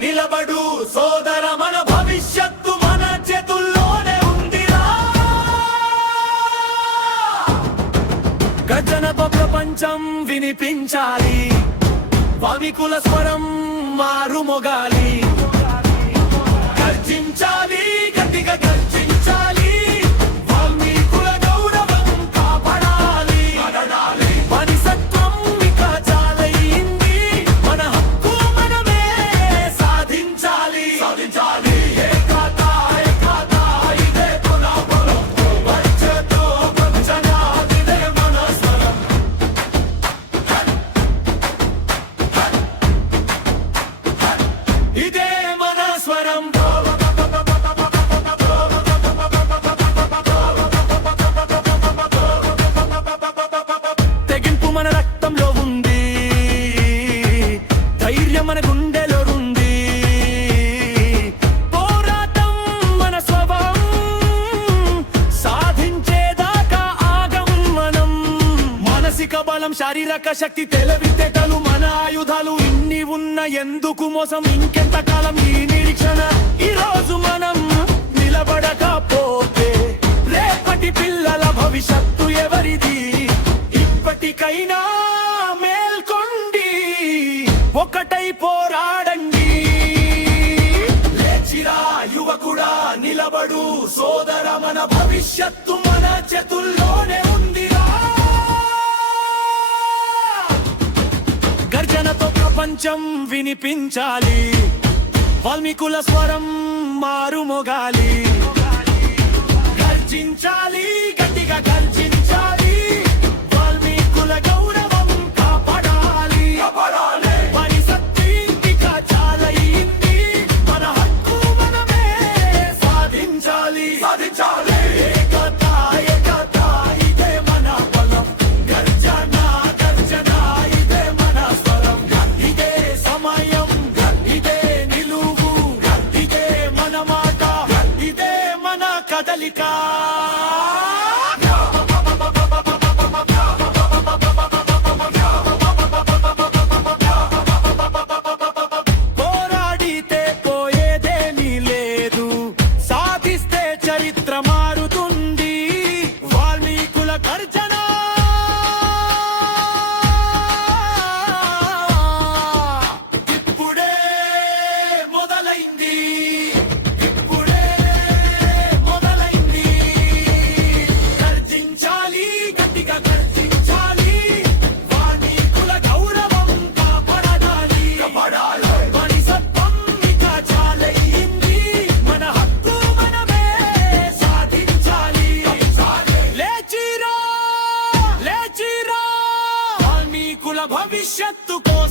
నిలబడు సోదర, మన భవిష్యత్తు మన చేతుల్లోనే ఉందిరా. గర్జనతో ప్రపంచం వినిపించాలి, వామికుల స్వరం మారుమోగాలి. గర్జించాలి, గట్టిగా గర్జించాలి, వాల్మీకుల గౌరవం కాపాడాలి. మనిషత్వం ఇక చాలయింది, మన హక్కు మనమే సాధించాలి. ఏకత ఏకత ఇదే మన బలం, పంచతో పంచన ఇదే మన స్వరం. ఇదే మన స్వరం. తెగింపు మన రక్తంలో ఉంది, ధైర్యం మన గుండెలో ఉంది. పోరాటం మన స్వభావం, సాధించేదాకా ఆగం మనం. మానసిక బలం, శారీరక శక్తి, తెలివితేటలు మన ఆయుధాలు. ఇన్ని ఉన్న ఎందుకు మోసం, ఇంకెంత కాలం ఈ నిరీక్షణ? ఈ రోజు మనం నిలబడకపోతే రేపటి పిల్లల భవిష్యత్తు ఎవరిది? ఇప్పటికైనా మేల్కొండి, ఒకటై పోరాడండి. లేచిరా యువకుడా, నిలబడు సోదర, మన భవిష్యత్తు మన చేతుల్లోనే ఉందిరా. గర్జనతో ప్రపంచం వినిపించాలి, వాల్మీకుల స్వరం మారుమోగాలి. గర్జించాలి, గట్టిగా గర్జించాలి, వాల్మీకుల గౌరవం కాపాడాలి. మనిషత్వం ఇక చాలయింది, మన హక్కు మనమే సాధించాలి. ఏకత ఏకత ఇదే మన బలం, గర్జన గర్జన ఇదే మన స్వరం. ఇదే సమయం, ఇదే నిలువు, ఇదే మన మాట, ఇదే మన కదలిక. పోరాడితే పోయేదేమీ లేదు, సాధిస్తే చరిత్ర మారుతుంది. వాల్మీకుల గర్జన ఇప్పుడే మొదలైంది, ఇప్పుడే మొదలైంది. గర్జించాలి, గట్టిగా గర్జించాలి, వాల్మీకుల గౌరవం కాపాడాలి. మనిషత్వం ఇక చాలయింది, మన హక్కు మనమే సాధించాలి. లేచిరా లేచిరా, వాల్మీకుల భవిష్యత్తు కోసం